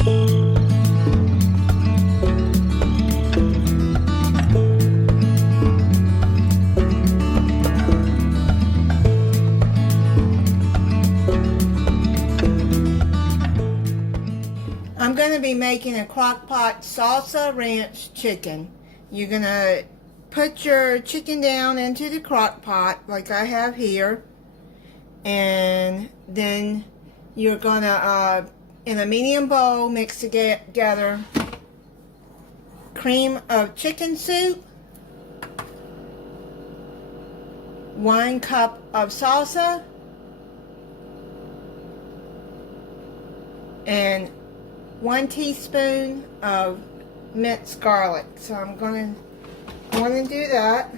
I'm going to be making a Crockpot Salsa Ranch chicken. You're going to put your chicken down into the crock pot like I have here, and then you're going to, in a medium bowl, mix together cream of chicken soup, 1 cup of salsa, and 1 teaspoon of minced garlic. So I'm going to do that.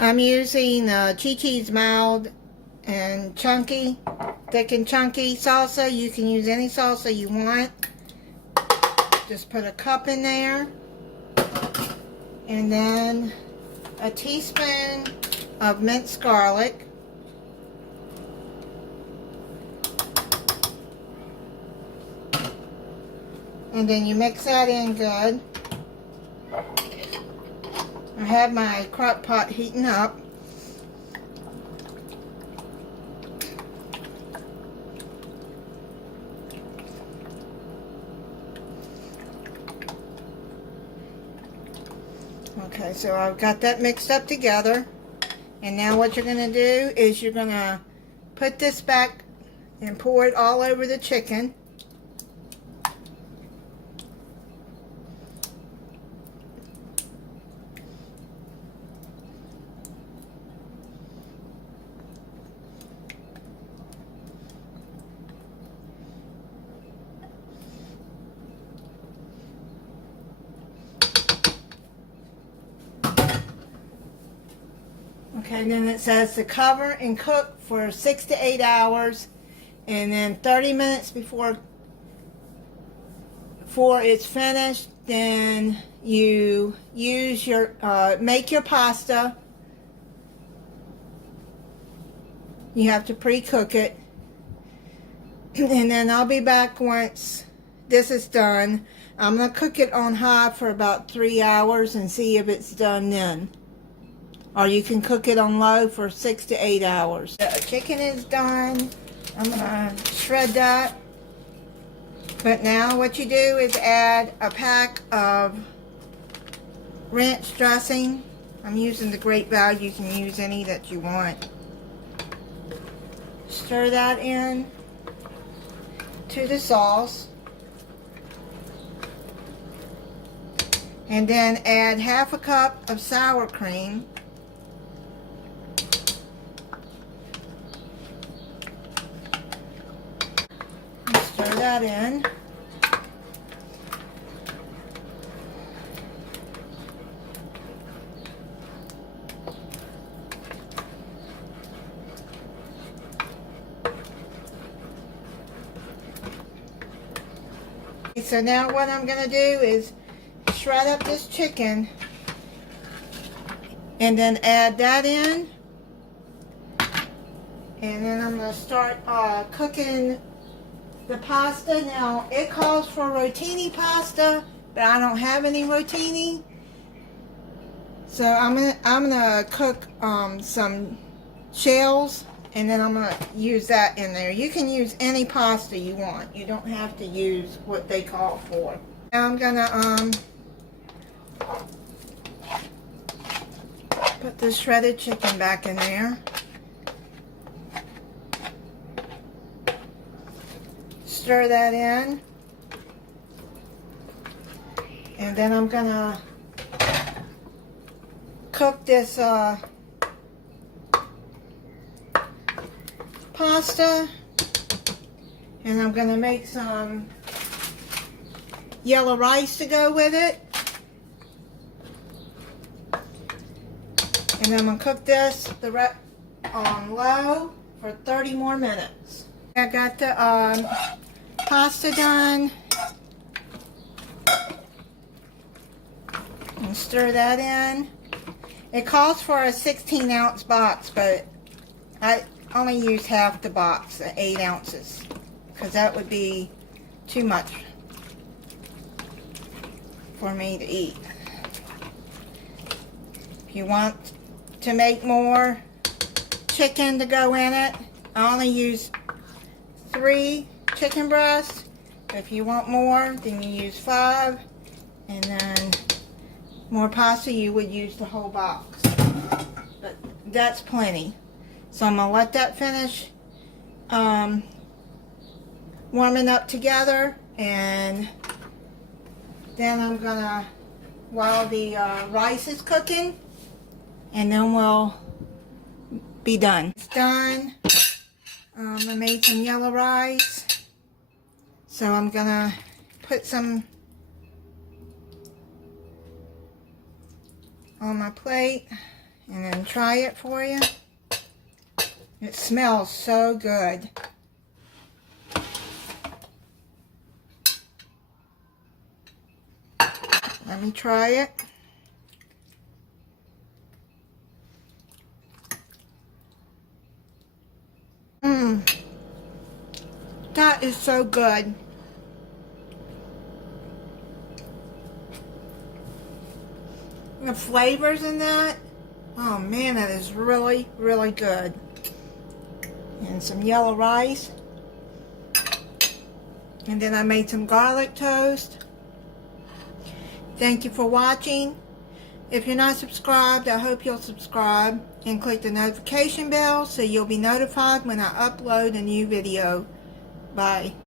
I'm using Chi-Chi's mild and chunky, thick and chunky salsa. You can use any salsa you want. Just put a cup in there, and then a teaspoon of minced garlic, and then you mix that in good. I have my crock pot heating up. Okay, so I've got that mixed up together, and now what you're going to do is you're going to put this back and pour it all over the chicken. Okay, then it says to cover and cook for 6 to 8 hours, and then 30 minutes before it's finished, then you use your make your pasta. You have to pre-cook it, and then I'll be back once this is done. I'm going to cook it on high for about 3 hours and see if it's done then. Or you can cook it on low for 6 to 8 hours. The chicken is done. I'm going to shred that. But now what you do is add a pack of ranch dressing. I'm using the Great Value. You can use any that you want. Stir that in to the sauce. And then add half a cup of sour cream. Stir that in. So now what I'm going to do is shred up this chicken and then add that in. And then I'm going to start cooking the pasta. Now it calls for rotini pasta, but I don't have any rotini, so I'm gonna cook some shells, and then I'm gonna use that in there. You can use any pasta you want. You don't have to use what they call for. Now I'm gonna put the shredded chicken back in there. Stir that in, and then I'm gonna cook this pasta, and I'm gonna make some yellow rice to go with it, and I'm gonna cook this on low for 30 more minutes. I got the pasta done. And stir that in. It calls for a 16-ounce box, but I only use half the box, 8 ounces, because that would be too much for me to eat. If you want to make more chicken to go in it, I only use 3 chicken breasts. If you want more, then you use 5, and then more pasta, you would use the whole box. But that's plenty. So I'm going to let that finish warming up together, and then I'm going to, while the rice is cooking, and then we'll be done. It's done. I made some yellow rice, so I'm going to put some on my plate and then try it for you. It smells so good. Let me try it. That is so good. The flavors in that, oh man, that is really, really good. And some yellow rice. And then I made some garlic toast. Thank you for watching. If you're not subscribed, I hope you'll subscribe and click the notification bell so you'll be notified when I upload a new video. Bye.